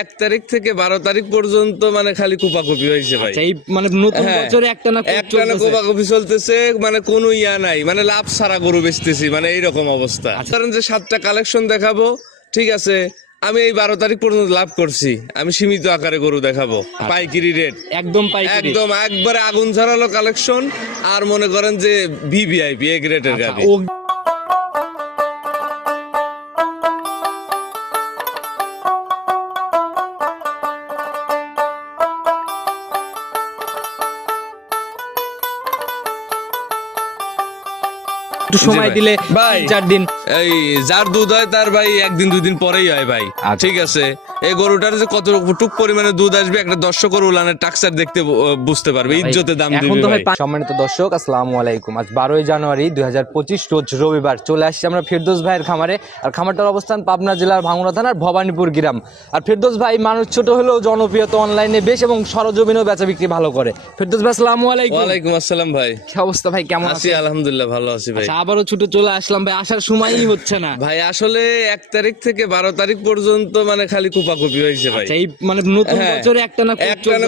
১ তারিখ থেকে ১২ তারিখ পর্যন্ত মানে খালি কোপাকুপি হয়েছে ভাই। এই মানে নতুন বছরে একটানা কোপাকুপি চলতেছে, মানে কোনো ইয়া নাই, মানে লাভ ছাড়া গরু বেচতেছি, মানে এইরকম অবস্থা। কারণ যে 7টা কালেকশন দেখাবো, ঠিক আছে, আমি এই 12 তারিখ পর্যন্ত লাভ করছি। আমি সীমিত আকারে গরু দেখাবো, পাইকারি রেট, একদম পাইকারি, একদম একবারে আগুন ঝরালো কালেকশন। আর মনে করেন যে ভিভিআইপি এ গ্রেডের গাড়ি। সময় দিলে ভাই 4 দিন, এই যার দুধ হয় তার ভাই 1 দিন 2 দিন পরেই হয় ভাই। ঠিক আছে, এই গরুটার যে কতটুক পরিমাণে দুধ আসবে একটা দর্শকের উলানের টাক্সার দেখতে বুঝতে পারবে, ইজ্জতে দাম দিবে ভাই। সম্মানিত দর্শক, আসসালামু আলাইকুম। আজ 12ই জানুয়ারি 2025 রোজ রবিবার চলে আসছি আমরা ফেরদৌস ভাইয়ের খামারে। আর খামারটার অবস্থান পাবনা জেলার ভাঙ্গুড়া থানার ভবানীপুর গ্রাম। আর ফেরদৌস ভাই মানুষ ছোট হলেও জনপ্রিয়তা অনলাইনে বেশ এবং সরজমিনেও বেচা বিক্রি ভালো করে। ফেরদৌস ভাই আসসালামু আলাইকুম। ওয়ালাইকুম আসসালাম ভাই। কি অবস্থা ভাই, কেমন আছি? আছেন? আলহামদুলিল্লাহ ভালো আছি ভাই। আবারও ছুটে চলে আসলাম ভাই, আসার সময়ই হচ্ছে না ভাই। আসলে 1 তারিখ থেকে 12 তারিখ পর্যন্ত মানে খালি কোপাকুপি হয়েছে ভাই। এই মানে নতুন বছরে একটানা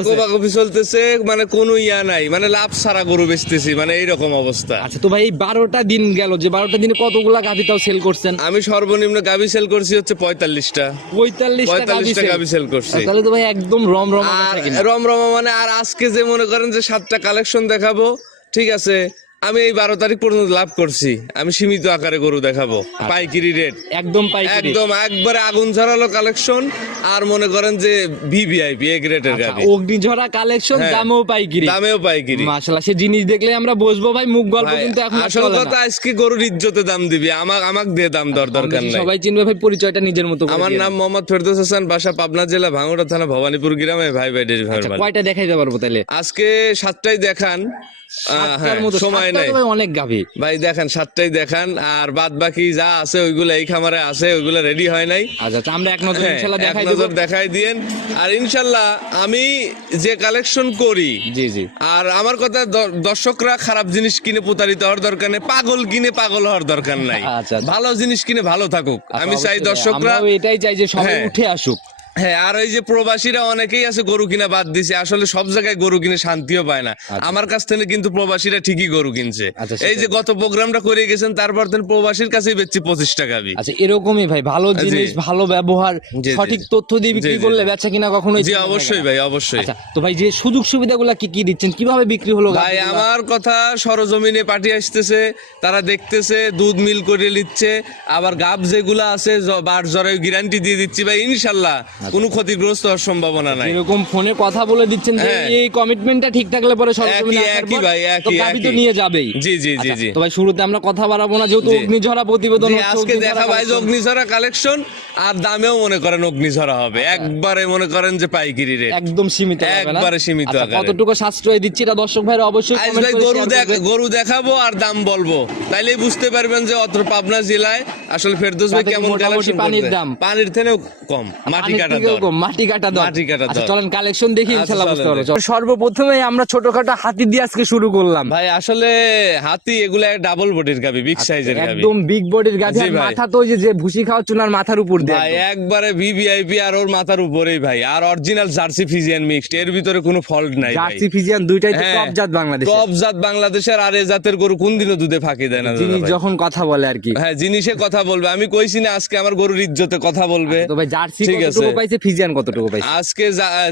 কোপাকুপি চলতেছে, মানে কোনো ইয়া নাই, মানে লাভ ছাড়া গরু বেচতেছি, মানে এইরকম অবস্থা। আচ্ছা, তো ভাই এই 12টা দিন গেল, যে 12টা দিনে কতগুলা গাভী তাও সেল করছেন? আমি সর্বনিম্ন গাভী সেল করছি হচ্ছে 45টা 45টা গাভী সেল করছি। তাহলে তো ভাই একদম রমরমা রমরমা মানে। আর আজকে যে মনে করেন যে 7টা কালেকশন দেখাবো, ঠিক আছে, আমি এই 12 তারিখ পর্যন্ত লাভ করছি। আমি সীমিত আকারে গরু দেখাবো, পাইকারি রেট, একদম পাইকারি, একদম একবারে আগুন ঝরালো কালেকশন। আর মনে করেন যে ভিভিআইপি এ গ্রেডের গাড়ি, অগ্নিঝরা কালেকশন, দামেও পাইকারি। মাশাআল্লাহ, সে জিনিস দেখলে আমরা বসবো ভাই, মুখ গল্প কিন্তু এখন আসল কথা আজকে গরুর ইজ্জতে দাম দিবি, আমাক দিয়ে দাম দরকার নাই। সবাই চিনবে ভাই, পরিচয়টা নিজের মতো। আমার নাম মোহাম্মদ ফেরদৌস হাসান, বাসা পাবনা জেলা ভাঙ্গুড়া থানা ভবানীপুর গ্রামে। ভাই ডেরি ভাই, কয়টা দেখাইতে পারবো তাহলে? আজকে 7টাই দেখান, সময় নাই অনেক গাভী ভাই। দেখান 7টাই দেখান, আর বাদ বাকি যা আছে ওইগুলো এই খামারে আছে, ওইগুলো রেডি হয় নাই। আচ্ছা, আমরা এক নজর ইনশাআল্লাহ দেখাই দিয়েন। আর ইনশাআল্লাহ আমি যে কালেকশন করি, জি জি, আর আমার কথা দর্শকরা খারাপ জিনিস কিনে প্রতারিত হওয়ার দরকার নেই, পাগল কিনে পাগল হওয়ার দরকার নাই। ভালো জিনিস কিনে ভালো থাকুক, আমি চাই দর্শকরা এটাই চাই যে সবাই উঠে আসুক। হ্যাঁ, আর ওই যে প্রবাসীরা অনেকেই আছে গরু কিনা বাদ দিছে, আসলে সব জায়গায় গরু কিনে শান্তিও পায় না। আমার কাছ থেকে কিন্তু প্রবাসীরা ঠিকই গরু কিনছে। এই যে গত প্রোগ্রামটা করে গেছেন, তারপর প্রবাসীর কাছেই বেচছি 25 টাকা। আচ্ছা, এরকমই ভাই, ভালো জিনিস, ভালো ব্যবহার, সঠিক তথ্য দিয়ে বিক্রি করলে বেচা কিনা কখনোই। জি অবশ্যই ভাই, অবশ্যই। তো ভাই যে সুযোগ সুবিধাগুলো কি কি দিচ্ছেন, কিভাবে বিক্রি হলো ভাই? আমার কথা সরজমিনে পার্টি আসতেছে, তারা দেখতেছে, দুধ মিল করে নিচ্ছে। আবার গাব যেগুলা আছে বার জরায়ু গ্যারান্টি দিয়ে দিচ্ছি ভাই, ইনশাআল্লাহ কোনো ক্ষতিগ্রস্ত হওয়ার সম্ভাবনা নাই। এরকম ফোনে কথা বলে দিচ্ছেন যে এই কমিটমেন্টটা ঠিক থাকলে পরে সরজমিনে একই ভাই, গাভী তো নিয়ে যাবেই। জি জি জি জি। তো ভাই শুরুতে আমরা কথা বাড়াবো না, যেহেতু অগ্নিঝরা প্রতিবেদন আজকে দেখা ভাই যে অগ্নিঝরা কালেকশন, আর দামেও মনে করেন অগ্নিঝরা হবে, একবারে মনে করেন যে পাইকারি রেট, একদম সীমিত, একবারে সীমিত আকারে। কতটুকু সাশ্রয় দিচ্ছি এটা দর্শক ভাইরা অবশ্যই কমেন্ট করে গরু দেখাবো আর দাম বলবো, তাইলেই বুঝতে পারবেন যে অত পাবনা জেলায় আসলে ফেরদৌস ভাই কেমন কালেকশন। পানির দাম পানির থেকেও কম, মাটি কাটা দাম, মাটি কাটা দাম। আচ্ছা, চলেন কালেকশন দেখি, ইনশাআল্লাহ বুঝতে পারবো। সর্বপ্রথমে আমরা ছোটখাটো হাতি দিয়ে আজকে শুরু করলাম ভাই। আসলে হাতি এগুলা ডাবল বডির গাবি, বিগ সাইজের গাবি, একদম বিগ বডির গাবি। মাথা তো ওই যে ভুসি খাওয়া চুনার মাথার উপর দিয়ে ভাই, একবারে ভিভিআইপি আর ওর মাথার উপরেই ভাই। আর অরিজিনাল জার্সি ফিজিয়ান মিক্সড, এর ভিতরে কোনো ফল্ট নাই। জার্সি ফিজিয়ান দুইটাই তো টপ জাত বাংলাদেশ, টপ জাত বাংলাদেশের। আর এই জাতের গরু কোনদিনও দুধে ফাঁকি দেয় না, যিনি যখন কথা বলে আর কি। হ্যাঁ, জিনিসে কথা বলবে। আমি কইছি না আজকে আমার গরুর ইজ্জতে কথা বলবে। তো ভাই জার্সি কতটুকু পাইছে, ফিজিয়ান কতটুকু পাইছে? আজকে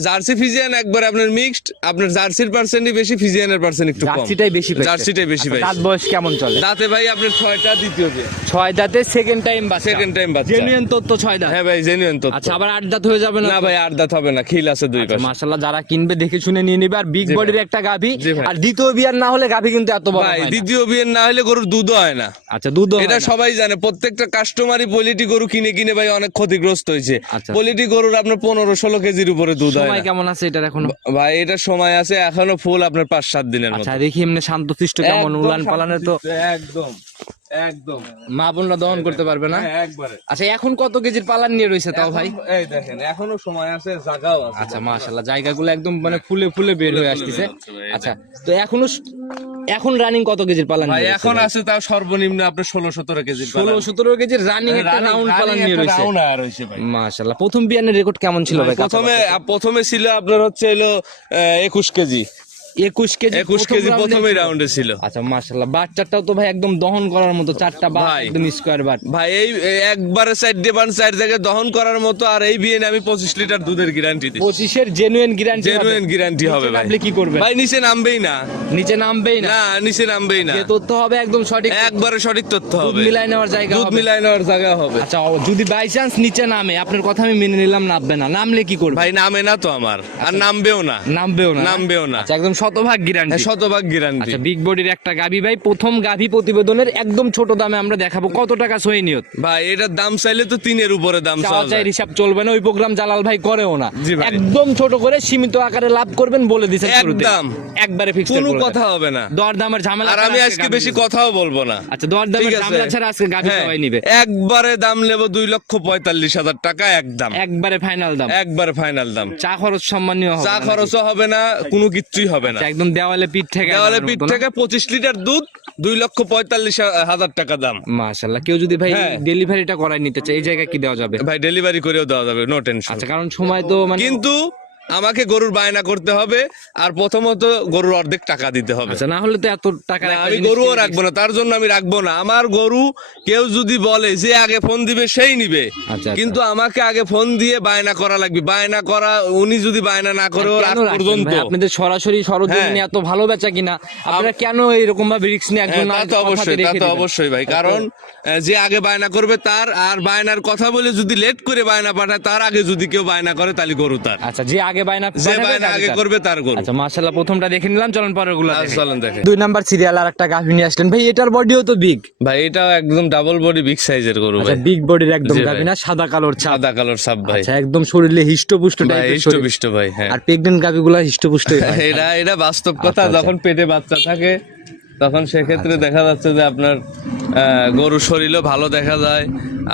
জার্সি ফিজিয়ান একবার আপনার মিক্সড, আপনার জার্সির পার্সেন্টই বেশি, ফিজিয়ানের পার্সেন্ট একটু কম। জার্সিটাই বেশি পাইছে, জার্সিটাই বেশি পাইছে। দাঁত বয়স কেমন চলে? দাঁতে ভাই আপনার 6টা, দ্বিতীয় যে 6 দাঁতে, সেকেন্ড টাইম বাচ্চা, সেকেন্ড টাইম বাচ্চা। জেনুইন তথ্য 6 দাঁত? হ্যাঁ ভাই, জেনুইন তথ্য। আচ্ছা, আবার 8 দাঁত হয়ে যাবে না? না ভাই, 8 দাঁত হবে না, খিল আছে 2 পাশে। মাশাআল্লাহ, যারা কিনবে দেখে শুনে নিয়ে নিবে। আর বিগ বডির একটা গাভী, আর দ্বিতীয় বিয়ার না হলে গাভী কিন্তু এত বড় হয় না। দ্বিতীয় বিয়ের না হলে গরুর দুধও হয় না। আচ্ছা, দুধ এটা সবাই জানে, প্রত্যেকটা কাস্টমারই পলিটি গরু কিনে ভাই অনেক ক্ষতিগ্রস্ত হয়েছে। পলিটি গরুর আপনার 15-16 কেজির উপরে দুধ হয়। সময় কেমন আছে এটার এখনো? ভাই এটা সময় আছে এখনো ফুল আপনার 5-7 দিনের মতো। আচ্ছা, দেখি এমনি শান্তশিষ্ট কেমন, উলান পালানে তো একদম একদম মা বোনরা দহন করতে পারবে না একবারে। আচ্ছা, এখন কত কেজির পালান নিয়ে রয়েছে তাও ভাই? এই দেখেন এখনো সময় আছে, জায়গাও আছে। আচ্ছা, মাশাআল্লাহ, জায়গাগুলো একদম মানে ফুলে ফুলে বের হয়ে আসতেছে। আচ্ছা, তো এখনো এখন রানিং কত কেজির পালান ভাই নিয়ে এখন আছে তাও সর্বনিম্ন আপনার 16-17 কেজির 16-17 কেজির রানিং একটা রাউন্ড পালান নিয়ে রয়েছে মাশাআল্লাহ। প্রথম বিয়ানের রেকর্ড কেমন ছিল ভাই? প্রথমে ছিল আপনার হচ্ছে হলো 21 কেজি 21 কেজি প্রথমে রাউন্ডে ছিল। আচ্ছা মাশাআল্লাহ। বাচ্চাটাও তো ভাই একদম দহন করার মতো, চারটা বাট ভাই, একদম স্কয়ার বাট ভাই এই একবারে সাইড দিয়ে বান সাইড থেকে দহন করার মতো। আর এই বিয়ে আমি 25 লিটার দুধের গ্যারান্টি দিই। 25 এর জেনুইন গ্যারান্টি হবে ভাই। আপনি কি করবেন ভাই? নিচে নামবেই না। নিচে নামবেই না? না, নিচে নামবেই না। যে তথ্য হবে একদম সঠিক, একবারে সঠিক তথ্য দুধ হবে, মিলাই নেওয়ার জায়গা দুধ হবে। মিলাই নেওয়ার জায়গা হবে। আচ্ছা যদি বাই চান্স নিচে নামে, আপনার কথা আমি মেনে নিলাম, নামবে না, নামলে কি করবে? ভাই নামে না তো আমার, আর নামবেও না। নামবেও না। আচ্ছা একদম শতভাগ গ্যারান্টি। শতভাগ গ্যারান্টি। আচ্ছা বিগ বডির একটা গাভী ভাই, প্রথম গাভী প্রতিবেদনের একদম ছোট দামে আমরা দেখাবো। কত টাকা সই নিয়ত ভাই? এটার দাম চাইলে তো 3-এর উপরে দাম চাওয়া যায়। হিসাব চলবে না, ওই প্রোগ্রাম জালাল ভাই করেও না। জি ভাই। একদম ছোট করে সীমিত আকারে লাভ করবেন বলে দিয়েছেন শুরুতে। একদম একবারে ফিক্সড, কোনো কথা হবে না। দরদামের ঝামেলা। আর আমি আজকে বেশি কথাও বলবো না। আচ্ছা দরদামের ঝামেলা ছাড়া আজকে গাভী সবাই নিবে। একবারে দাম নেব 2,45,000 টাকা একদম। একবারে ফাইনাল দাম। একবারে ফাইনাল দাম। চা খরচ সম্মানীয় হবে? চা খরচও হবে না, কোনো কিচ্ছুই হবে না। একদম দেওয়ালে পিঠ থেকে 25 লিটার দুধ, 2,45,000 টাকা দাম। মাশাআল্লাহ। কেউ যদি ভাই ডেলিভারিটা করায় নিতে চায়, এই জায়গায় কি দেওয়া যাবে? ভাই ডেলিভারি করেও দেওয়া যাবে, নো টেনশন। আচ্ছা কারণ সময় তো মানে, কিন্তু আমাকে গরুর বায়না করতে হবে, আর প্রথমত গরুর অর্ধেক টাকা দিতে হবে। আচ্ছা না হলে তো এত টাকা আমি গরুও রাখবো না, তার জন্য আমি রাখবো না। আমার গরু কেউ যদি বলে যে আগে ফোন দিবে সেই নিবে, কিন্তু আমাকে আগে ফোন দিয়ে বায়না করা লাগবে। বায়না করা, উনি যদি বায়না না করে রাত পর্যন্ত। আপনাদের সরাসরি সরজমিনে এত ভালো বেচা কিনা, আপনারা কেন এরকম ভাবে রিস্ক নিয়ে একজন? তা তো অবশ্যই ভাই, কারণ যে আগে বায়না করবে তার, আর বায়নার কথা বলে যদি লেট করে বায়না পাঠায়, তার আগে যদি কেউ বায়না করে তাহলে গরু তার। আচ্ছা যে আগে বায়না আগে করবে তার গরু। আচ্ছা মাশাআল্লাহ, প্রথমটা দেখে নিলাম, চলুন পরের গুলো চলেন দেখেন। 2 নাম্বার সিরিয়াল আর একটা গাভী নিয়ে আসলেন ভাই, এটার বডিও তো বিগ ভাই। এটাও একদম ডাবল বডি, বিগ সাইজের গরু ভাই। আচ্ছা বিগ বডির একদম গাভী না, সাদা কালোর ছাপ? সাদা কালোর ছাপ ভাই। আচ্ছা একদম শরীরে হিষ্টপুষ্ট ভাই, হিষ্টপুষ্ট ভাই। হ্যাঁ, আর প্রেগন্যান্ট গাভীগুলো হিষ্টপুষ্ট। এটা বাস্তব কথা। যখন পেটে বাচ্চা থাকে তখন সেক্ষেত্রে দেখা যাচ্ছে যে আপনার গরু শরীরও ভালো দেখা যায়,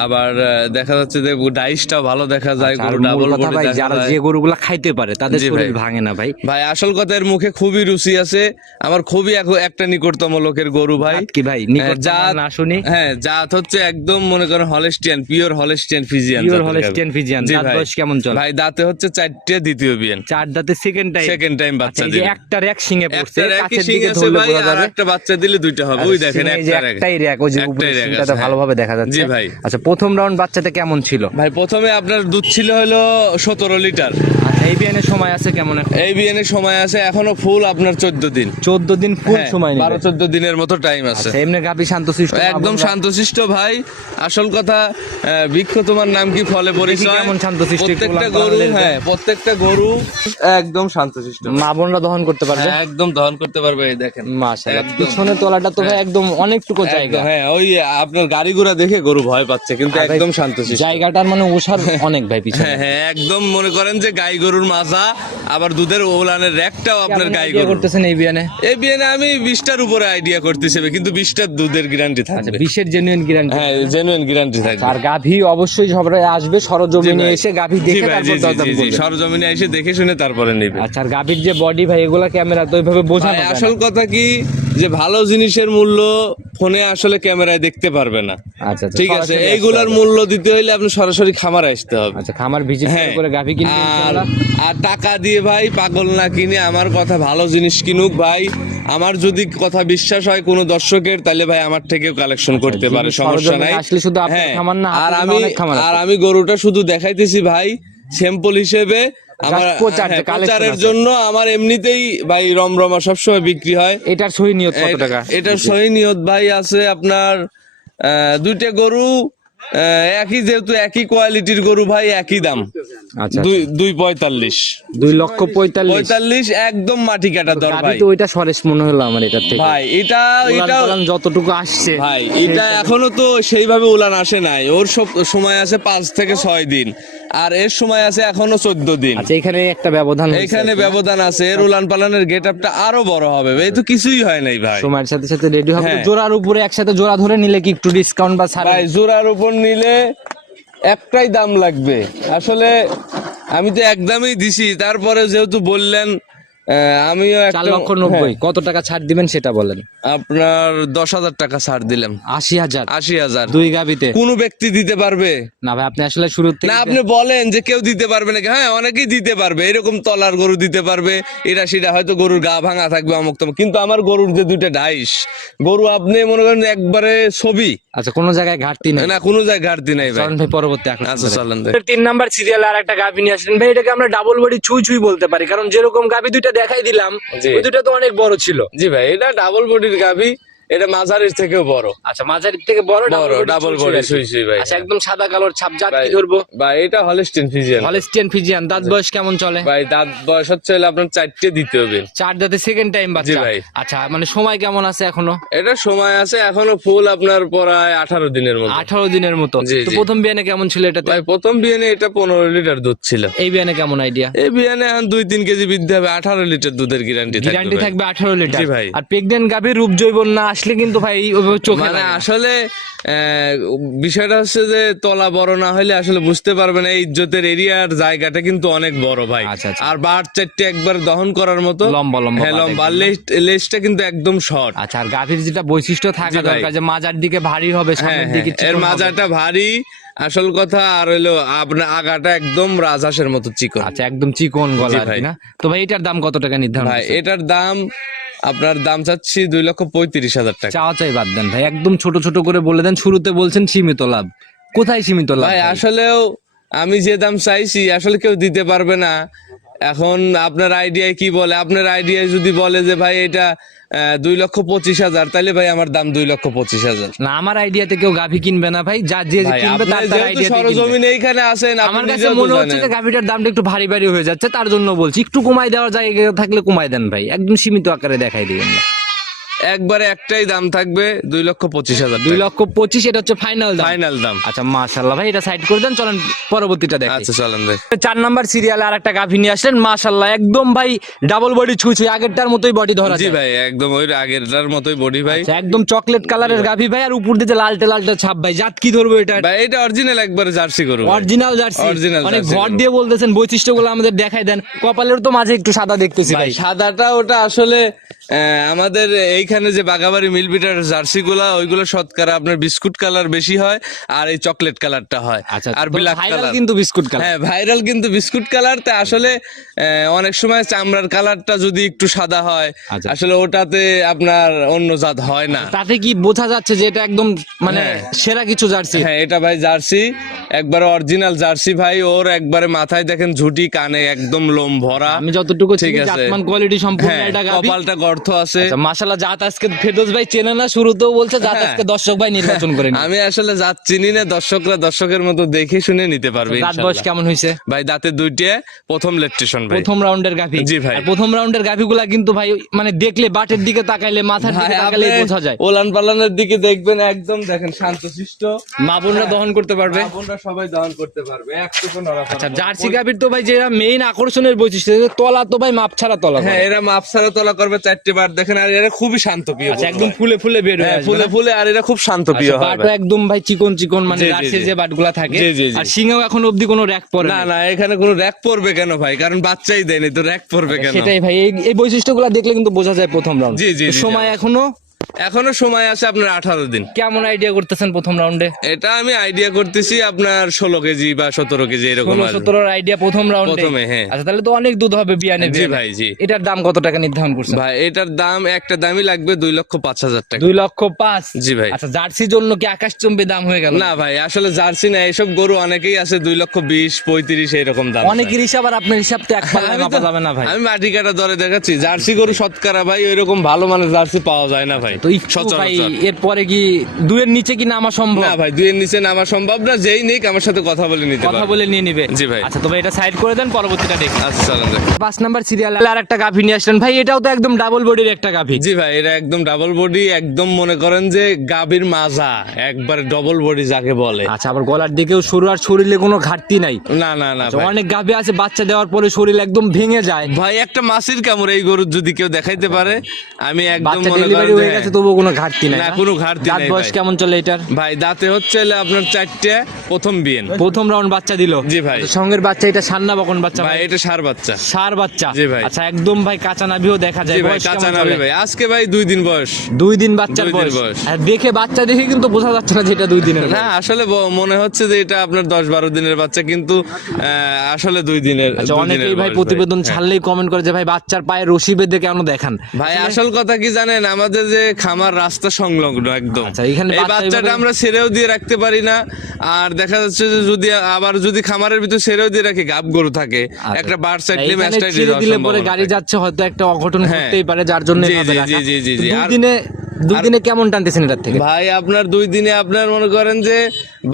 আবার দেখা যাচ্ছে যে ডাইসটাও ভালো দেখা যায়। গরু ডাবল বডি দেখা যায়। যারা যে গরুগুলো খাইতে পারে তাদের শরীর ভাঙে না ভাই। ভাই আসল কথা, এর মুখে খুবই রুচি আছে। আমার খুবই একটা নিকটতম লোকের গরু ভাই। কি ভাই নিকটতম না শুনি? হ্যাঁ, জাত হচ্ছে একদম মনে করেন হলস্টিয়ান, পিওর হলস্টিয়ান ফিজিয়ান। দাঁত বয়স কেমন চলে ভাই? দাঁতে হচ্ছে 4টে, দ্বিতীয় বিয়ান। 4 দাঁতে সেকেন্ড টাইম বাচ্চা দিবে। একটা র্যাক সিংহে পড়ছে, কাছের দিকে ধরলে বোঝা যাবে। একটা বাচ্চা দিলে 2টা হবে। ওই দেখেন একটাই র্যাক, ওই যে উপরে সিংটাতে ভালোভাবে দেখা যাচ্ছে। জি ভাই। আচ্ছা প্রথম রাউন্ড বাচ্চাতে কেমন ছিল ভাই? প্রথমে আপনার দুধ ছিল হলো 17 লিটার। আচ্ছা এই বিয়ানের সময় আছে কেমন? এই বিয়ানের সময় আছে এখনো ফুল আপনার 14 দিন। 14 দিন ফুল সময় নেবে। 12-14 দিনের মতো টাইম আছে। আচ্ছা এমনি গাভী শান্তশিষ্ট? একদম শান্তশিষ্ট ভাই। আসল কথা, বৃক্ষ তোমার নাম কি ফলে পরিচয়। কেমন শান্তশিষ্ট? প্রত্যেকটা গরু, প্রত্যেকটা গরু একদম শান্তশিষ্ট। মা বোনরা দহন করতে পারবে? একদম দহন করতে পারবে। এই দেখেন মাশাআল্লাহ, পিছনে তলাটা তো ভাই একদম অনেকটুকু জায়গা। হ্যাঁ, ওই আপনার গাড়ি ঘোড়া দেখে গরু ভয় পাচ্ছে, কিন্তু একদম শান্তশিষ্ট। জায়গাটার মানে ওষার অনেক ভাই পিছনে। হ্যাঁ, একদম মনে করেন যে গাই গরুর মাজা, আবার দুধের ওলানের র্যাকটাও আপনার গাই গরু করতেছেন এই বিয়ানে? এই বিয়ানে আমি 20টার উপরে আইডিয়া করতেছি, কিন্তু 20টার দুধের গ্যারান্টি থাকবে। 20-এর জেনুইন গ্যারান্টি? হ্যাঁ জেনুইন গ্যারান্টি থাকবে। আর গাভী অবশ্যই সবাই আসবে সরজমিনে এসে গাভী দেখে তারপর দাম বলবে। সরজমিনে এসে দেখে শুনে তারপরে নেবে। আচ্ছা আর গাভীর যে বডি ভাই, এগুলা ক্যামেরা তো ওইভাবে বোঝা যায় না। আসল কথা কি, যে ভালো জিনিসের মূল্য ফোনে আসলে ক্যামেরায় দেখতে পারবে না। আচ্ছা ঠিক আছে, এইগুলার মূল্য দিতে হইলে আপনি সরাসরি খামারে আসতে হবে। আচ্ছা খামার ভিজিট করে গাভী কিনতে। আর টাকা দিয়ে ভাই পাগল না কিনে আমার কথা, ভালো জিনিস কিনুক ভাই। আমার যদি কথা বিশ্বাস হয় কোনো দর্শকের, তাহলে ভাই আমার থেকেও কালেকশন করতে পারে, সমস্যা নাই। আসলে শুধু আপনার খামার না, আর আমি গরুটা শুধু দেখাইতেছি ভাই স্যাম্পল হিসেবে। আমার প্রচারের জন্য আমার এমনিতেই ভাই রমরমা সবসময় বিক্রি হয়। এটার সহি নিয়ত কত টাকা? এটার সহি নিয়ত ভাই আছে আপনার 2টে গরু একই, যেহেতু একই কোয়ালিটির গরু ভাই, একই দাম। আচ্ছা 2.45, 2,45,000 একদম মাটি কাটা দর ভাই। তো ওইটা সরেশ মনে হলো আমার এটার থেকে ভাই। এটা যতটুকু আসছে ভাই, এটা এখনো তো সেইভাবে উলান আসে নাই। ওর সব সময় আছে 5 থেকে 6 দিন, আর এর সময় আছে এখনো 14 দিন। আচ্ছা এখানে একটা ব্যবধান, এখানে ব্যবধান আছে। এর উলান পালানের গেট আপটা আরো বড় হবে। এই তো কিছুই হয় নাই ভাই, সময়ের সাথে সাথে রেডি হবে। জোড়ার উপরে একসাথে জোড়া ধরে নিলে কি একটু ডিসকাউন্ট বা ছাড়? ভাই জোড়ার উপর নিলে একটাই দাম লাগবে। আসলে আমি তো একদমই দিছি, তারপরে যেহেতু বললেন আমিও 4,90,000 কত টাকা ছাড় দিবেন সেটা বলেন। আপনার 10,000 টাকা ছাড় দিলাম। 80,000 80,000 দুই গাবিতে? কোন ব্যক্তি দিতে পারবে? না ভাই আপনি আসলে শুরু থেকে না আপনি বলেন যে কেউ দিতে পারবে নাকি? হ্যাঁ অনেকেই দিতে পারবে, এরকম তলার গরু দিতে পারবে, এটা সেটা, হয়তো গরুর গা ভাঙা থাকবে অমুক তমুক, কিন্তু আমার গরুর যে দুইটা ডাইস গরু, আপনি মনে করেন একবারে ছবি। আচ্ছা কোনো জায়গায় ঘাটতি নেই? না কোনো জায়গায় ঘাটতি নাই ভাই। চলেন ভাই পরবর্তী আকর্ষণ আচ্ছা ধরে। চলেন। 3 নাম্বার সিরিয়ালে আর একটা গাভী নিয়ে আসলেন ভাই, এটাকে আমরা ডাবল বডি ছুঁই ছুঁই বলতে পারি, কারণ যেরকম গাভী দুইটা দেখাই দিলাম জি। ওই দুইটা তো অনেক বড় ছিল। জি ভাই, এটা ডাবল বডির গাভী, এটা মাঝারির থেকেও বড়। আচ্ছা মাঝারির থেকে বড় ডাবল বডি সুই সুই ভাই। আচ্ছা একদম সাদা কালোর ছাপ, জাত কি ভাই, ধরবো? ভাই এটা হলস্টিন ফ্রিজিয়ান। Holstein Friesian. দাঁত বয়স কেমন চলে? ভাই দাঁত বয়স হচ্ছে হলো আপনার 4টে দিতে হবে। 4 দাঁতে সেকেন্ড টাইম জি বাচ্চা। ভাই। আচ্ছা মানে সময় কেমন আছে এখনো? এটা সময় আছে এখনো, ফুল আপনার প্রায় 18 দিনের মতো। 18 দিনের মতো। জি, তো জি। প্রথম বিয়ানে কেমন ছিল এটাতে? ভাই প্রথম বিয়ানে এটা 15 লিটার দুধ ছিল। এই বিয়ানে কেমন আইডিয়া? এই বিয়ানে এখন 2-3 কেজি বৃদ্ধি হবে, 18 লিটার দুধের গ্যারান্টি থাকবে। গ্যারান্টি থাকবে 18 লিটার। জি ভাই। আর প্রেগন্যান্ট গাভীর রূপ জৈবন না আসলে কিন্তু ভাই ওইভাবে চোখে মানে লাগে না। আসলে বিষয়টা হচ্ছে যে তলা বড় না হলে আসলে বুঝতে পারবে না, এই ইজ্জতের এরিয়ার জায়গাটা কিন্তু অনেক বড় ভাই। আচ্ছা, আচ্ছা। আর বার চারটে একবার দহন করার মতো লম্বা লম্বা হ্যাঁ বাট লম্বা, একদম না? লেজটা কিন্তু একদম শর্ট। আচ্ছা আর গাভীর যেটা বৈশিষ্ট্য থাকা জি ভাই। দরকার যে মাজার দিকে ভারী হবে, হ্যাঁ সামনের হ্যাঁ, দিকে এর চিকন হবে। মাজাটা ভারী আসল কথা, আর হইলো আপনার আগাটা একদম রাজহাঁসের মতো চিকন। আচ্ছা একদম চিকন গলা জি আর কি ভাই। না? তো ভাই এটার দাম কত টাকা নির্ধারণ ভাই করছেন? এটার দাম আপনার দাম চাচ্ছি 2,35,000 টাকা। চাওয়া চাই বাদ দেন ভাই, একদম ছোট ছোট করে বলে দেন। শুরুতে বলছেন সীমিত লাভ, কোথায় সীমিত লাভ ভাই ভাই? আসলেও আমি যে দাম চাইছি আসলে কেউ দিতে পারবে না। এখন আপনার আইডিয়ায় কি বলে, আপনার আইডিয়ায় যদি বলে যে ভাই এটা 2,25,000, তাহলে ভাই আমার দাম 2,25,000। না আমার আইডিয়াতে কেউ গাভী কিনবে না ভাই, যা যে ভাই কিনবে আপনি তার যেহেতু আইডিয়াতে কিনবে। সরজমিনে এইখানে আছেন, আপনি আমার কাছে নিজেও তো মনে হচ্ছে যে জানেন। গাভীটার দামটা একটু ভারী ভারী হয়ে যাচ্ছে, তার জন্য বলছি একটু কমাই দেওয়ার জায়গা থাকলে কমাই দেন ভাই, একদম সীমিত আকারে দেখাই দিবেন না। একবারে একটাই দাম থাকবে 2,25,000। 2,25,000 এটা হচ্ছে ফাইনাল দাম? ফাইনাল দাম। আচ্ছা মাশাআল্লাহ ভাই, এটা সাইড করে দেন, চলেন পরবর্তীটা দেখি। আচ্ছা চলেন দেখ। 4 নাম্বার সিরিয়ালে আর একটা গাভী নিয়ে আসলেন, মাশাআল্লাহ একদম ভাই ডাবল বডি ছুঁই আগেরটার মতোই বডি ধরা জি যায়। ভাই একদম ওই আগেরটার মতোই বডি ভাই। আচ্ছা, একদম চকলেট কালারের গাভী ভাই, আর উপর দিয়ে যে লালটে লালটে ছাপ ভাই, জাত কি ধরবো এটা? ভাই এটা অরিজিনাল একবারে জার্সি গরু ভাই। Original jersey. Original অনেক জার্সি ভর গরু। দিয়ে বলতেছেন, বৈশিষ্ট্যগুলো আমাদের দেখাই দেন। কপালের তো মাঝে একটু সাদা দেখতেছি ভাই ভাই। সাদাটা ওটা আসলে আমাদের এইখানে যে বাগাবাড়ি মিলবিটার জার্সি গুলা, ওইগুলো শতকরা আপনার বিস্কুট কালার বেশি হয়, আর এই চকলেট কালারটা হয়, আচ্ছা আর ব্ল্যাক ভাইরাল কালার। কিন্তু বিস্কুট কালার। হ্যাঁ ভাইরাল কিন্তু বিস্কুট কালার। তা আসলে অনেক সময় চামড়ার কালারটা যদি একটু সাদা হয়, আচ্ছা। আসলে ওটাতে আপনার অন্য জাত হয় না। তাতে কি বোঝা যাচ্ছে যে এটা একদম মানে হ্যাঁ। সেরা কিছু জার্সি? হ্যাঁ এটা ভাই জার্সি, একবারে অরিজিনাল জার্সি ভাই। ওর একবারে মাথায় দেখেন ঝুটি, কানে একদম লোম ভরা। আমি যতটুকু ঠিক চিনি আছে। জাতমান কোয়ালিটি সম্পূর্ণ হ্যাঁ, এটা গাভী। কপালটা গর্ত আছে। আচ্ছা মাশাআল্লাহ, জাত আজকে ফেরদৌস ভাই চেনে না, শুরুতেও বলছে জাত হ্যাঁ। আজকে দর্শক ভাই নির্বাচন করে নিবে। আমি আসলে জাত চিনি না, দর্শকরা দর্শকের মতো দেখে শুনে নিতে পারবে দাঁত বয়স ইনশাআল্লাহ। কেমন হইছে? ভাই দাঁতে দুইটে, প্রথম লেকটেশন ভাই। প্রথম রাউন্ডের গাভী। জি ভাই। আর প্রথম রাউন্ডের গাভীগুলা কিন্তু ভাই মানে দেখলে বাটের দিকে তাকাইলে, মাথার ভাই দিকে তাকাইলে আপনি বোঝা যায়। ওলান পালানের দিকে দেখবেন, একদম দেখেন শান্তশিষ্ট। মা বোনরা দহন করতে পারবে। বোনরা সবাই দহন করতে পারবে, একটুকু নড়াচড়া আচ্ছা করবে। জার্সি গাভীর তো ভাই যেটা মেইন আকর্ষণের বৈশিষ্ট্য, যে তলা তো ভাই মাপ ছাড়া তলা করে। হ্যাঁ এরা মাপ ছাড়া তোলা করবে 4টে বার, দেখেন। আর এরা খুবই শান্ত প্রিয়। আচ্ছা একদম ফুলে ফুলে বের হয়ে হ্যাঁ আসবে ফুলে না? ফুলে, আর এরা খুব শান্ত প্রিয় আচ্ছা, হয় বাটও একদম ভাই চিকন চিকন, মানে জি, জি, জার্সির জি। যে বাটগুলা থাকে। জি, জি, জি। আর সিংহেও এখন অবধি কোনো র‍্যাক পরে না না। না, এখানে কোনো র‍্যাক পড়বে কেন ভাই? কারণ বাচ্চাই দেয়নি তো, র‍্যাক পড়বে কেন? সেটাই ভাই, এই বৈশিষ্ট্যগুলো দেখলে কিন্তু বোঝা যায় প্রথম রাউন্ড। জি, জি, জি, সময় জি। এখনো এখনো সময় আছে আপনার 18 দিন। কেমন আইডিয়া করতেছেন প্রথম রাউন্ডে? এটা আমি আইডিয়া করতেছি আপনার 16 কেজি বা 17 কেজি এরকম আসবে। 16-17 আইডিয়া প্রথম রাউন্ডে? প্রথমে, হ্যাঁ। আচ্ছা তাহলে তো অনেক দুধ হবে বিয়ানে। জি ভাই, জি। এটার দাম কত টাকা নির্ধারণ করছেন? ভাই এটার দাম, একটা দামই লাগবে 2,05,000 টাকা। 2,05,000? জি ভাই। আচ্ছা জার্সির জন্য কি আকাশচুম্বী দাম হয়ে গেল? না ভাই আসলে জার্সি না, এসব গরু অনেকেই আছে 2,20,000, 35 এরকম দাম। অনেকের হিসাব আর আপনার হিসাব তো এক পাল্লায় আমি মাপা তো- যাবে না ভাই। আমি মাটি কাটা দরে দেখাচ্ছি, জার্সি গরু শতকরা ভাই ওইরকম ভালো মানের জার্সি পাওয়া যায় না ভাই। তো একটু ভাই সচরাচর। এরপরে কি দুয়ের নিচে কি নামা সম্ভব? না ভাই, 2 এর নিচে নামা সম্ভব না। যেই নিক আমার সাথে কথা বলে নিতে কথা পারবে। বলে নিয়ে নিবে। জি ভাই। আচ্ছা তো ভাই এটা সাইড করে দেন, পরবর্তীটা দেখি। আচ্ছা চলেন দেখি। 5 নাম্বার সিরিয়ালে আর একটা গাভী নিয়ে আসলেন ভাই, এটাও তো একদম ডাবল বডির একটা গাভী। জি ভাই, এটা একদম ডাবল বডি, একদম মনে করেন যে গাভীর মাজা, একবার ডবল বডি যাকে বলে। আচ্ছা আবার গলার দিকেও সরু, আর শরীরে কোনো ঘাটতি নাই। না না না আচ্ছা, ভাই। অনেক গাভী আছে বাচ্চা দেওয়ার পরে শরীর একদম ভেঙে যায়। ভাই একটা মাসির কামড় এই গরুর যদি কেউ দেখাইতে পারে, আমি একদম বাচ্চা মনে ডেলিভারি করেন হয়ে যে গেছে আছে তবুও কোনো ঘাটতি নাই না, কোনো ঘাটতি দাঁত নাই বয়স ভাই। কেমন চলে এটার? ভাই দাঁতে হচ্ছে হলো আপনার 4টে, প্রথম বিয়েন। প্রথম রাউন্ড বাচ্চা দিল? জি ভাই। আচ্ছা, সঙ্গের বাচ্চা এটা সান্না বকন বাচ্চা ভাই এটা ষাঁড় বাচ্চা। সার বাচ্চা? জি ভাই। আচ্ছা, একদম ভাই কাঁচা নাভিও দেখা যায়। জি ভাই, বয়স কাঁচা কেমন নাভি চলে? ভাই। আজকে ভাই 2 দিন বয়স। 2 দিন বাচ্চার 2 দিন বয়স। বয়স। আর দেখে বাচ্চা দেখে কিন্তু বোঝা যাচ্ছে না যে এটা 2 দিনের। না আসলে মনে হচ্ছে যে এটা আপনার 10-12 দিনের বাচ্চা, কিন্তু আসলে 2 দিনের। আচ্ছা, 2 অনেকেই দিনের ভাই বয়স প্রতিবেদন হ্যাঁ। ছাড়লেই কমেন্ট করে যে ভাই বাচ্চার পায়ে রশি বেঁধে কেন দেখান? ভাই আসল কথা কি জানেন, আমাদের যে খামার রাস্তা সংলগ্ন একদম, আচ্ছা, এখানে এই বাচ্চা বাচ্চাটা এইভাবে- আমরা ছেড়েও দিয়ে রাখতে পারি না। আর দেখা যাচ্ছে যে যদি খামারের ভিতর ছেড়েও দিয়ে রাখি, গাব গরু থাকে, আচ্ছা। একটা বার্ড সাইডলি এইখানে ম্যাচটাই ছেড়ে দিলে পরে গাড়ি যাচ্ছে, হয়তো একটা অঘটন হ্যাঁ। ঘটতেই পারে, যার জন্য জি, এভাবে জি, রাখা। জি, জি, জি। দুই আর- দিনে 2 দিনে কেমন টানতেছেন এটার থেকে? ভাই আপনার 2 দিনে আপনার মনে করেন যে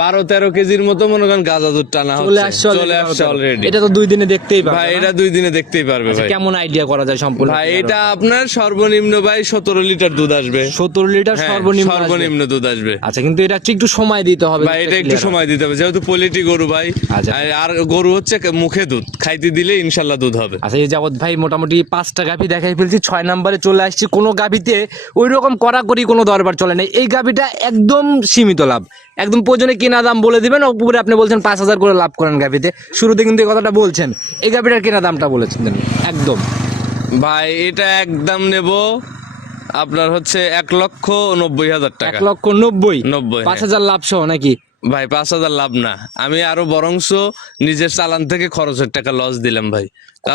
12-13 কেজির মতো মনে করেন গাঁজা দুধ টানা চলে হচ্ছে, চলে আসছে অলরেডি। এটা তো 2 দিনে দেখতেই পাবে ভাই না? এটা 2 দিনে দেখতেই পারবে আচ্ছা, ভাই। কেমন আইডিয়া করা যায় সম্পূর্ণ? ভাই এটা আপনার সর্বনিম্ন ভাই 17 লিটার দুধ আসবে। 17 লিটার হ্যাঁ, সর্বনিম্ন আসবে। সর্বনিম্ন দুধ আসবে। আচ্ছা, কিন্তু এটা হচ্ছে একটু সময় দিতে হবে। ভাই এটা একটু সময় দিতে হবে, যেহেতু পোলিটি গরু ভাই। আচ্ছা। আর গরু হচ্ছে মুখে দুধ খাইতে দিলে ইনশাল্লাহ দুধ হবে। আচ্ছা, এই যাবত ভাই মোটামুটি 5টা গাভি দেখাই ফেলছি, 6 নম্বরে চলে আসছি। কোনো গাভিতে ওই রকম কড়াকড়ি কোনো দরবার চলে না। এই গাভিটা একদম সীমিত লাভ, একদম প্রয়োজনে কেনা দাম বলে দিবেন, উপরে আপনি বলছেন 5,000 করে লাভ করেন গাভিতে, শুরুতে কিন্তু এই কথাটা বলছেন। এই গাভিটার কেনা দামটা বলেছেন একদম। ভাই এটা একদম নেব আপনার হচ্ছে 1,90,000 টাকা। 1,90,000? 90, হ্যাঁ। 5,000 লাভ সহ নাকি? ভাই 5,000 লাভ না, আমি আরো বরংস নিজের চালান থেকে খরচের টাকা লস দিলাম ভাই।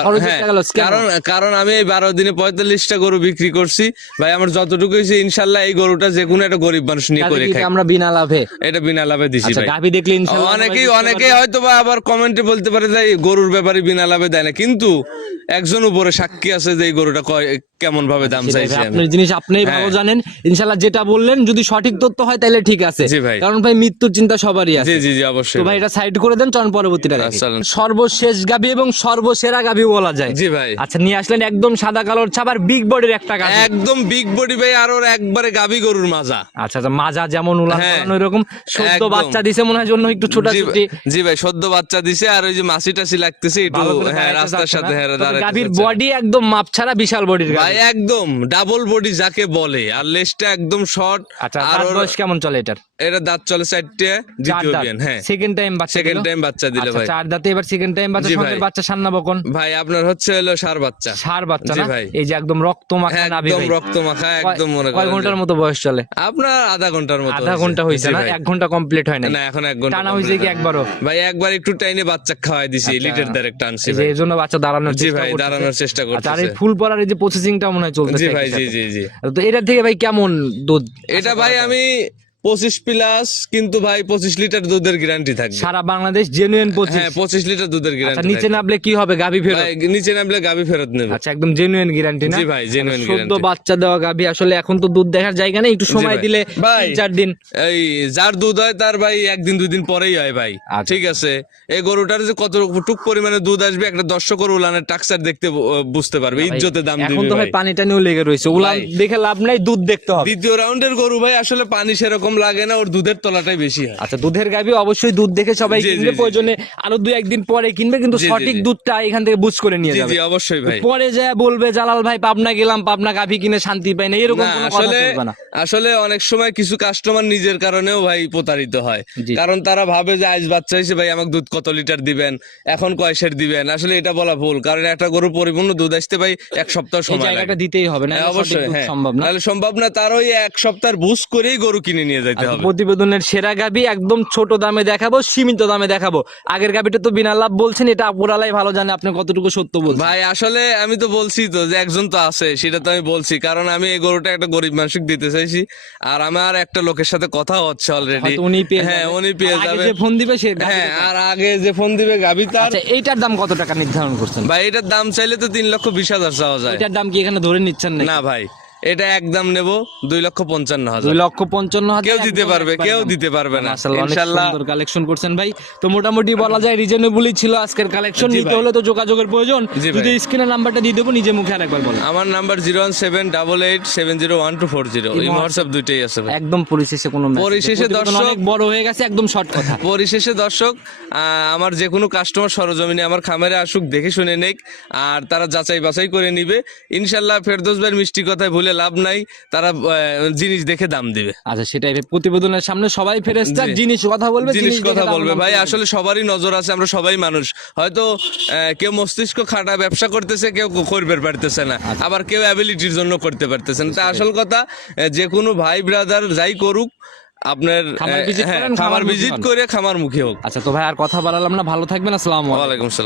খরচের হ্যাঁ, টাকা loss কেন? কারণ আমি এই 12 দিনে 45টা গরু বিক্রি করছি ভাই। আমার যতটুকু হয়েছে ইনশাল্লাহ এই গরুটা যে কোনো একটা গরিব মানুষ নিয়ে করে গাভি খাই, আমরা বিনা লাভে। এটা বিনা লাভে দিছি আচ্ছা, ভাই। গাভি দেখলে ইনশাআল্লাহ অনেকেই হয়তো বা আবার কমেন্টে বলতে পারে যে এই গরুর ব্যাপারে বিনা লাভে দেয় না, কিন্তু একজন উপরে সাক্ষী আছে যে এই গরুটা কেমন ভাবে দাম সেটাই চাইছে ভাই, আমি। আপনার জিনিস আপনিই হ্যাঁ। ভালো জানেন। ইনশাআল্লাহ যেটা বললেন যদি সঠিক তথ্য হয় তাহলে ঠিক আছে। জি ভাই। কারণ ভাই মৃত্যুর চিন্তা সবারই জি আছে। জি জি অবশ্যই তো ভাই এটা সাইড করে দেন, চল পরবর্তীটা দেখি। আচ্ছা, চলেন। সর্বশেষ গাভি এবং সর্বসেরা গাভি বলা যায়। জি ভাই। আচ্ছা, নিয়ে আসলেন একদম সাদা কালোর ছাপ আর বিগ বডির একটা গাভি। একদম বিগ বডি ভাই, আর ওর একবারে গাবি গরুর মাজা। আচ্ছা আচ্ছা, মাজা যেমন উলান হ্যাঁ। পালান ওইরকম, সদ্য একদম। বাচ্চা দিছে মনে হয়, জন্য একটু ছোটাছুটি। জি ভাই, সদ্য বাচ্চা দিছে, আর ওই যে মাসি টাসি লাগতেছে একটু। ভালো করে হ্যাঁ, দাঁড়াইতে রাস্তার যাচ্ছে সাথে না। হ্যাঁ তবে দাঁড়াইতে গাভীর যাচ্ছে না। বডি একদম মাপ ছাড়া বিশাল বডির ভাই গাভি। একদম ডাবল বডি যাকে বলে, আর লেজটা একদম শর্ট। আচ্ছা, আর দাঁত ওর বয়স কেমন চলে এটার? এটা দাঁত চলে 4টে, দ্বিতীয় বিয়ান। হ্যাঁ, সেকেন্ড টাইম বাচ্চা সেকেন্ড দিল? টাইম বাচ্চা দিল আচ্ছা, ভাই। 4 দাঁতে এবার সেকেন্ড টাইম বাচ্চা, জি সঙ্গে ভাই। বাচ্চা সান্না বকন। ভাই আপনার হচ্ছে হলো ষাঁড় বাচ্চা। ষাঁড় বাচ্চা জি না? ভাই। এই যে একদম রক্ত মাখা নাভি একদম ভাই। রক্ত মাখা, কয়- একদম মনে কয় করেন ঘন্টার যে- মতো বয়স চলে? আপনার আধা ঘন্টার মতো আধা ঘন্টা হয়েছে জি না? ভাই। 1 ঘন্টা কমপ্লিট হয় না? না এখন 1 ঘন্টা টানা হয়েছে কি complete একবারও? ভাই একবার একটু টাইনে বাচ্চা খাওয়াই দিছি, আচ্ছা। লিটার দেড়েক টানছি এই যে ভাই। এই জন্য বাচ্চা দাঁড়ানোর জি চেষ্টা ভাই, করতেছে। দাঁড়ানোর চেষ্টা আচ্ছা, আর এই করতেছে। ফুল পড়ার এই যে প্রসেসিংটা মনে হয় চলতেছে। জি ভাই, একই জি সাথে। জি জি। তো এটার থেকে ভাই কেমন দুধ এটা আশা ভাই করা যায়? আমি 25 প্লাস, কিন্তু ভাই 25 লিটার দুধের গ্যারান্টি থাকবে। সারা বাংলাদেশ জেনুইন 25? হ্যাঁ 25 লিটার দুধের আচ্ছা, গ্যারান্টি নিচে নামলে কি হবে? গাভী ফেরত? ভাই নিচে নামলে গাবি ফেরত নেবে। আচ্ছা, একদম জেনুইন গ্যারান্টি না? জি ভাই, genuine আচ্ছা, সদ্য guarantee। বাচ্চা দেওয়া গাভী, আসলে এখন তো দুধ দেখার জায়গা নেই, একটু সময় ভাই। দিলে ভাই। 3-4 দিন। এই যার দুধ হয় তার ভাই 1-2 দিন পরেই হয় ভাই। আচ্ছা। ঠিক আছে, এই গরুটার যে কতটুক পরিমাণে দুধ আসবে একটা দর্শকের উলানের টাক্সার দেখতে বুঝতে পারবে, ভাই, ইজ্জতে দাম এখন দিবে তো ভাই ভাই। পানি টানিও লেগে রয়েছে, উলান ভাই। দেখে লাভ নাই, দুধ দেখতে হবে। দ্বিতীয় রাউন্ডের গরু ভাই আসলে পানি সেরকম লাগে না, ওর দুধের তলাটাই বেশি হয়। আচ্ছা, দুধের গাভী অবশ্যই দুধ দেখে সবাই জি, জি, কিনবে, জি, প্রয়োজনে আরো 2-1 দিন পরে কিনবে, কিন্তু জি, জি, সঠিক জি। দুধটা এখান থেকে বুঝ করে নিয়ে জি যাবে। জি অবশ্যই ভাই। পরে যায় বলবে জালাল ভাই পাবনা গেলাম, পাবনা গাভী কিনে শান্তি পাই না, এরকম না, কোনো কথা আসলে চলবে না। আসলে অনেক সময় কিছু কাস্টমার নিজের কারণেও ভাই প্রতারিত হয়। জি। কারণ তারা ভাবে যে আজ বাচ্চা হয়েছে ভাই, আমাকে দুধ কত লিটার দিবেন, এখন কয় সের দিবেন। আসলে এটা বলা ভুল, কারণ একটা গরু পরিপূর্ণ দুধ আসতে ভাই 1 সপ্তাহ এই সময় জায়গাটা লাগে। দিতেই হবে না, হ্যাঁ, অবশ্যই অবশ্যই হ্যাঁ, সম্ভব না। নাহলে সম্ভব না, তার ওই 1 সপ্তাহের বুঝ করেই গরু কিনে নিয়ে যেতে আচ্ছা, হবে। প্রতিবেদনের সেরা গাভী একদম ছোট দামে দেখাবো, সীমিত দামে দেখাবো। আগের গাভীটা তো বিনা লাভ বলছেন, এটা আপুরালাই ভালো জানে আপনি কতটুকু সত্য বলছেন। ভাই আসলে আমি তো বলছি তো যে একজন তো আছে, সেটা তো আমি বলছি, কারণ আমি এই গরুটা একটা গরিব মানুষকে দিতে চাইছি, আর আমার একটা লোকের সাথে কথা হচ্ছে অলরেডি। হয়তো উনি পেয়ে হ্যাঁ যাবে। উনি পেয়ে আর আগে যাবে। যে ফোন দিবে সে গাভী হ্যাঁ, দেখাবে। আর আগে যে ফোন দিবে গাবি তার। আচ্ছা, এইটার দাম কত টাকা নির্ধারণ করছেন? ভাই এটার দাম চাইলে তো 3,20,000 চাওয়া যায়। এটার দাম কি এখানে ধরে নিচ্ছেন না? না ভাই, এটা একদম নেব 2,55,000। 2,55,000 কেউ দিতে পারবে, কেউ দিতে পারবে না। মাশাআল্লাহ, অনেক ইনশাআল্লাহ। সুন্দর কালেকশন করছেন ভাই। তো মোটামুটি বলা যায় রিজনেবলই ছিল আজকের কালেকশন। জি নিতে ভাই। হলে তো যোগাযোগের প্রয়োজন। জি যদি ভাই। স্ক্রিনের নাম্বারটা দিয়ে দেবো, নিজে মুখে আরেকবার বলেন। আমার নাম্বার 01788701240। এই হোয়াটসঅ্যাপ দুইটাই আছে ভাই। একদম পরিশেষে কোনো message। পরিশেষে প্রতিবেদন দর্শক- অনেক বড় হয়ে গেছে, একদম শর্ট কথা। পরিশেষে দর্শক, আমার যে কোনো কাস্টমার সরজমিনে আমার খামারে আসুক, দেখে শুনে নেক, আর তারা যাচাই বাছাই করে নিবে। ইনশাল্লাহ ফেরদৌস ভাইয়ের মিষ্টি কথায় ভুলে লাভ নাই, তারা জিনিস দেখে দাম দিবে। আচ্ছা, সেটাই প্রতিবেদনের সামনে সবাই ফেরেস্তা, জি। জিনিস কথা বলবে, জিনিস দেখে কথা দাম বলবে দাম ভাই, করবে। আসলে সবারই নজর আছে, আমরা সবাই মানুষ। হয়তো কেউ মস্তিষ্ক খাটা ব্যবসা করতেছে, কেউ করবে পারতেছে না, আবার কেউ অ্যাবিলিটির জন্য করতে পারতেছে না। তা আসল কথা, যে কোনো ভাই ব্রাদার যাই করুক, আপনার খামার visit করেন, খামার খামার মুখী ভিজিট হন। করে খামার মুখী হোক। আচ্ছা তো ভাই আর কথা বাড়ালাম না, ভালো থাকবেন, আসসালামু আলাইকুম। ওয়ালাইকুম আসসালাম।